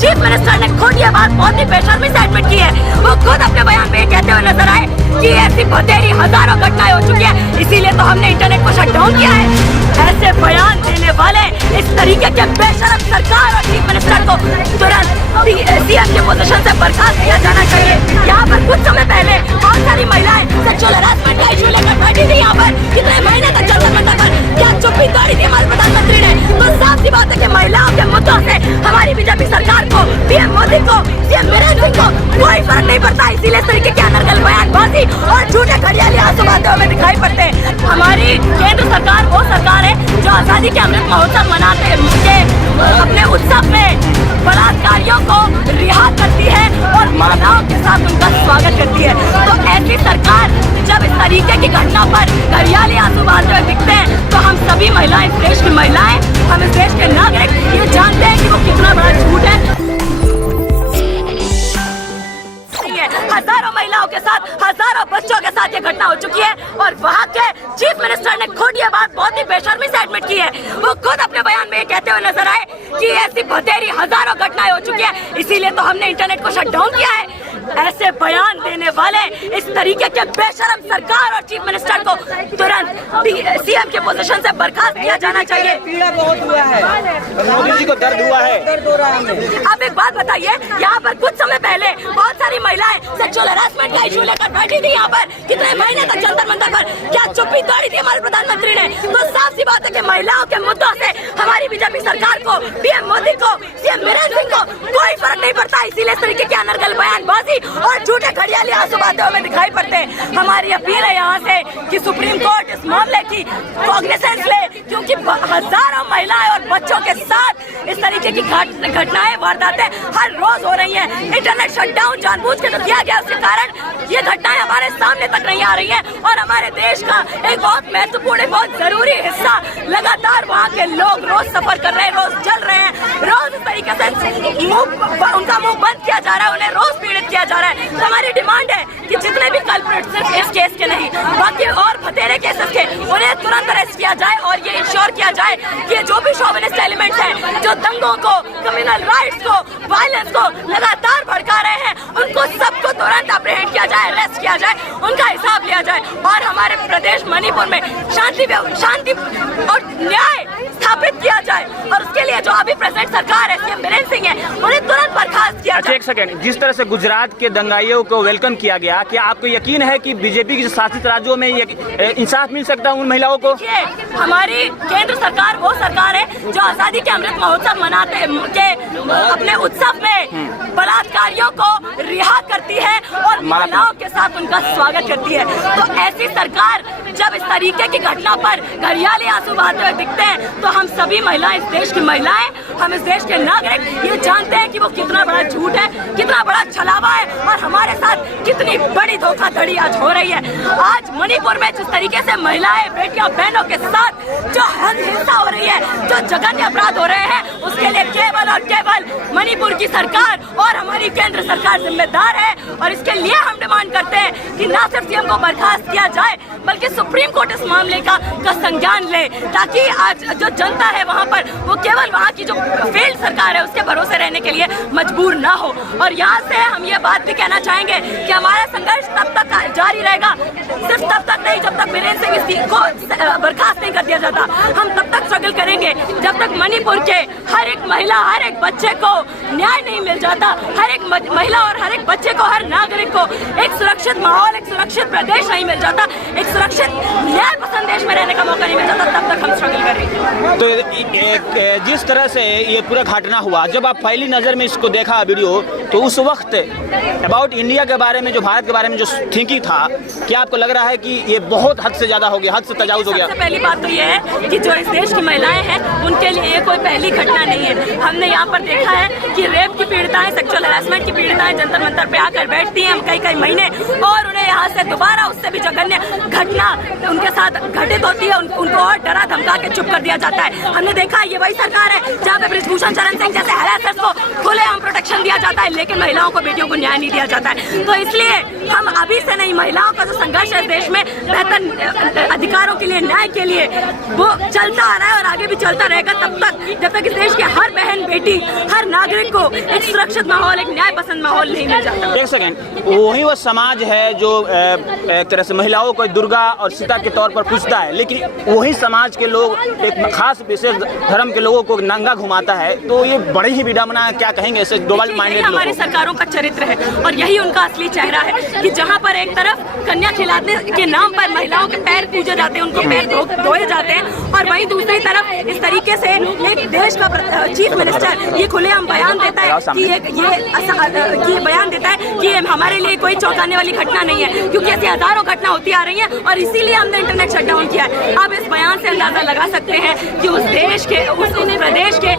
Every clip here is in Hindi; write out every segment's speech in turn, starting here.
चीफ मिनिस्टर ने खुद ये बात बहुत ही बेशर्मी से एडमिट की है। वो खुद अपने बयान में कहते हुए नजर आए कि ऐसी बतेरी हजारों घटनाएं हो चुकी है, इसीलिए तो हमने इंटरनेट को शट डाउन किया है। ऐसे बयान देने वाले इस तरीके के बेशरम सरकार और चीफ मिनिस्टर को तुरंत सीएम के पोजीशन से बर्खास्त किया जाना चाहिए। यहाँ पर कुछ समय पहले बहुत सारी महिलाएं सेक्सुअल हरासमेंट का इशू लेकर बैठी थी। यहाँ पर कितने महीने तक जंतर मंतर पर क्या चुप्पी तोड़ी थी हमारे प्रधानमंत्री ने। तो साफ सी बात है कि महिलाओं के मुद्दों से हमारी बीजेपी सरकार को, पीएम मोदी को, सीएम बीरेन्द्र सिंह को कोई फर्क नहीं पड़ता। इसीलिए इस तरीके के अनर्गल बयानबाजी और झूठे खड़ियाली आंसू बहाते हुए दिखाई पड़ते हैं। हमारी केंद्र सरकार वो सरकार है जो आजादी के अमृत महोत्सव मनाते अपने उत्सव में बलात्कारियों को रिहा करती है और महिलाओं के साथ उनका स्वागत करती है। तो ऐसी सरकार जब इस तरीके की घटना पर खड़ियाली आंसू बहाते हुए दिखते हैं तो हम सभी महिलाएं, इस देश की महिलाएं, हम इस देश के नागरिक ये जानते हैं कि वो कितना बड़ा झूठ है। हजारों महिलाओं के साथ, हजारों बच्चों के साथ ये घटना हो चुकी है और वहाँ के चीफ मिनिस्टर ने खुद ये बात बहुत ही बेशर्मी से एडमिट की है। वो खुद अपने बयान में कहते हुए नजर आए कि ऐसी बतेरी हजारों घटनाएं हो चुकी है, इसीलिए तो हमने इंटरनेट को शट डाउन किया है। ऐसे बयान देने वाले इस तरीके के बेशरम सरकार और चीफ मिनिस्टर को तुरंत सीएम के पोजीशन से बर्खास्त किया जाना चाहिए। पीड़ा बहुत हुआ है, मोदी जी को दर्द हुआ है, दर्द हो रहा है। आप एक बात बताइए, यहाँ पर कुछ समय पहले बहुत सारी महिलाएं सेक्सुअल हरासमेंट का इशू लेकर बैठी थी। यहाँ पर कितने महीने तक जंतर मंतर पर क्या चुप्पी तोड़ी थी हमारे प्रधानमंत्री ने। तो साफ सी बात है कि महिलाओं के मुद्दों से हमारी बीजेपी सरकार को, पीएम मोदी को, सीएम बीरेन्द्र सिंह को कोई फर्क नहीं पड़ता। इसीलिए इस तरीके के अनर्गल बयानबाजी और झूठे खड़ियाली आंसू बहाते हुए दिखाई पड़ते हैं। हमारी अपील है यहाँ से कि सुप्रीम कोर्ट इस मामले की कॉग्निसेंस ले, क्योंकि हजारों महिलाएं और बच्चों के साथ इस तरीके की घटनाएं, वारदातें हर रोज हो रही हैं। इंटरनेट शटडाउन जानबूझ के तो किया गया, उसके कारण ये घटनाएं हमारे सामने तक नहीं आ रही हैं और हमारे देश का एक बहुत महत्वपूर्ण, बहुत जरूरी हिस्सा लगातार वहाँ के लोग रोज सफर कर रहे हैं, रोज चल रहे हैं, रोज इस तरीके से उनका मुंह बंद किया जा रहा है, उन्हें रोज पीड़ित किया जा रहा है। तो हमारी डिमांड है कि जितने भी कल्प्रिट, सिर्फ इस केस के नहीं बाकी और बतेरे केसेस के, उन्हें तुरंत अरेस्ट किया जाए और ये इंश्योर किया जाए कि जो भी शोविनिस्ट एलिमेंट्स हैं जो दंगों को, कम्युनल राइट्स को, वायलेंस को लगातार भड़का रहे हैं, उनको सबको तुरंत अप्रहेंड किया जाए, अरेस्ट किया जाए, उनका हिसाब लिया जाए और हमारे प्रदेश मणिपुर में शांति और न्याय स्थापित किया जाए। और उसके लिए जो अभी प्रेजेंट सरकार है, सीएम बीरेन्द्र सिंह है, उन्हें तुरंत बर्खास्त किया जाए। एक सेकंड, जिस तरह से गुजरात के दंगाइयों को वेलकम किया गया, क्या आपको यकीन है कि बीजेपी के शासित राज्यों में इंसाफ मिल सकता है उन महिलाओं को? हमारी केंद्र सरकार वो सरकार है जो आजादी के अमृत महोत्सव मनाते अपने उत्सव में बलात्कारियों को रिहा करती है और महिलाओं के साथ उनका स्वागत करती है। तो ऐसी सरकार जब इस तरीके की घटना पर खड़ियाली आंसू बहाते हुए दिखते हैं तो हम सभी महिलाएं, इस देश की महिलाएं, हम इस देश के नागरिक ये जानते हैं कि वो कितना बड़ा झूठ है, कितना बड़ा छलावा है और हमारे साथ कितनी बड़ी धोखाधड़ी आज हो रही है। आज मणिपुर में जिस तरीके से महिलाएं, बेटियां, बहनों के साथ जो हिंसा हो रही है, जो जघन्य अपराध हो रहे हैं, उसके लिए केवल और केवल मणिपुर की सरकार और हमारी केंद्र सरकार जिम्मेदार है। और इसके लिए हम डिमांड करते हैं कि न सिर्फ सीएम को बर्खास्त किया जाए बल्कि सुप्रीम कोर्ट इस मामले का संज्ञान ले, ताकि आज जो जनता है वहाँ पर वो केवल वहाँ की जो फेल्ड सरकार है उसके भरोसे रहने के लिए मजबूर ना हो। और यहाँ से हम ये बात भी कहना चाहेंगे कि हमारा संघर्ष तब तक जारी रहेगा, सिर्फ तब तक नहीं जब तक बीरेन्द्र सिंह को बर्खास्त नहीं कर दिया जाता। हम तब तक स्ट्रगल करेंगे जब तक मणिपुर के हर एक महिला, हर एक बच्चे को न्याय नहीं मिल जाता, हर एक महिला और हर एक बच्चे को, हर नागरिक को एक सुरक्षित माहौल, एक सुरक्षित प्रदेश नहीं मिल जाता, एक सुरक्षित न्याय पसंद देश में रहने का मौका नहीं मिल जाता, तब तक हम स्ट्रगल करेंगे। तो जिस तरह से ये पूरा घटना हुआ, जब आप पहली नज़र में इसको देखा वीडियो, तो उस वक्त अबाउट इंडिया के बारे में, जो भारत के बारे में जो थिंकिंग था, क्या आपको लग रहा है कि ये बहुत हद से ज़्यादा हो गया, हद से तजावुज़ हो गया? सबसे पहली बात तो ये है कि जो इस देश की महिलाएं हैं उनके लिए ये कोई पहली घटना नहीं है। हमने यहाँ पर देखा है कि रेप की पीड़िताएं, सेक्सुअल हरासमेंट की पीड़िताएं जंतर मंतर पे आकर बैठती हैं कई महीने और उन्हें यहाँ से दोबारा उससे भी जघन्य घटना उनके साथ घटित होती है, उनको और डरा धमका के चुप कर दिया जाता है। हमने देखा ये वही सरकार है जहाँ पे बृजभूषण शरण सिंह जैसे हरासर्स को खुलेआम प्रोटेक्शन आरक्षण दिया जाता है, लेकिन महिलाओं को, बेटियों को न्याय नहीं दिया जाता है। तो इसलिए हम अभी से नहीं, महिलाओं का जो संघर्ष है देश में बेहतर अधिकारों के लिए, न्याय के लिए, वो चलता आ रहा है और आगे भी चलता रहेगा तब तक जब तक इस देश के हर बहन बेटी, हर नागरिक को एक सुरक्षित माहौल, एक न्याय पसंद माहौल नहीं मिल जाता। एक सेकेंड, वही वो समाज है जो एक तरह से महिलाओं को दुर्गा और सीता के तौर पर पूजता है, लेकिन वही समाज के लोग एक खास विशेष धर्म के लोगों को नंगा घुमाता है। तो ये बड़ी ही विडंबना है, क्या कहेंगे ऐसे डबल माइंडेड लोगों? हमारी सरकारों का चरित्र है और यही उनका असली चेहरा है कि जहाँ पर एक तरफ कन्या खिलाने के नाम पर महिलाओं के पैर पूजे जाते हैं, उनको पैर धोए जाते हैं, और वहीं दूसरी तरफ इस तरीके से एक देश का चीफ मिनिस्टर ये खुलेआम बयान देता है कि ये बयान देता है कि हमारे लिए कोई चौंकाने वाली घटना नहीं है, क्योंकि ऐसी हजारों घटना होती आ रही हैं और इसीलिए हमने इंटरनेट शटडाउन किया है। आप इस बयान से अंदाजा लगा सकते हैं कि उस देश के, उस प्रदेश के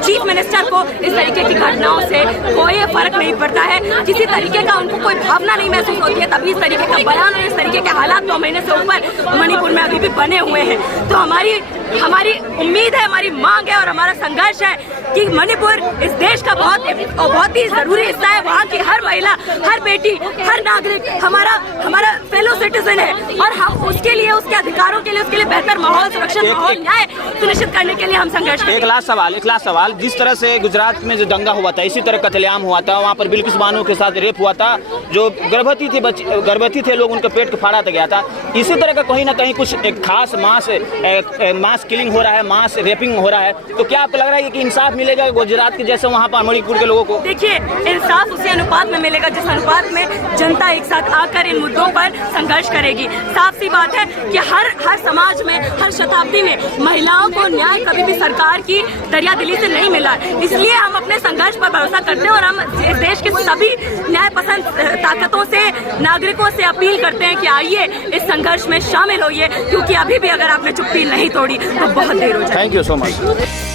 चीफ मिनिस्टर को इस तरीके की घटनाओं से कोई फर्क नहीं पड़ता है, किसी तरीके का उनको कोई भावना नहीं महसूस होती है, तभी इस तरीके का बयान और इस तरीके के हालात 2 महीने से ऊपर मणिपुर में अभी भी बने हुए हैं। तो हमारी उम्मीद है, हमारी मांग है और हमारा संघर्ष है कि मणिपुर इस देश का बहुत ही जरूरी हिस्सा है। वहाँ की हर महिला, हर बेटी, हर नागरिक हमारा फेलो सिटीजन है और हम उसके लिए, उसके अधिकारों के लिए, उसके लिए बेहतर माहौल, सुरक्षित माहौल, न्याय सुनिश्चित करने के लिए हम संघर्ष करेंगे। एक लास्ट सवाल, जिस तरह से गुजरात में जो दंगा हुआ था, इसी तरह कत्लेआम हुआ था, वहाँ पर बिल्किस बानो के साथ रेप हुआ था, जो गर्भवती थे लोग, उनके पेट को फाड़ा गया था। इसी तरह का कहीं ना कहीं कुछ एक खास मास किलिंग हो रहा है, मास रेपिंग हो रहा है, तो क्या आपको लग रहा है कि इंसाफ मिलेगा गुजरात के जैसे वहाँ पर मणिपुर के लोगों को? देखिए, इंसाफ उसी अनुपात में मिलेगा जिस अनुपात में जनता एक साथ आकर इन मुद्दों पर संघर्ष करेगी। साफ सी बात है कि हर समाज में, हर शताब्दी में महिलाओं को न्याय कभी भी सरकार की दरियादिली से नहीं मिला, इसलिए हम अपने संघर्ष पर भरोसा करते हैं और हम इस देश के सभी न्याय पसंद ताकतों से, नागरिकों से अपील करते हैं कि आइए इस संघर्ष में शामिल होइए, क्योंकि अभी भी अगर आपने चुप्पी नहीं तोड़ी तो बहुत देर हो जाएगी। Thank you so much.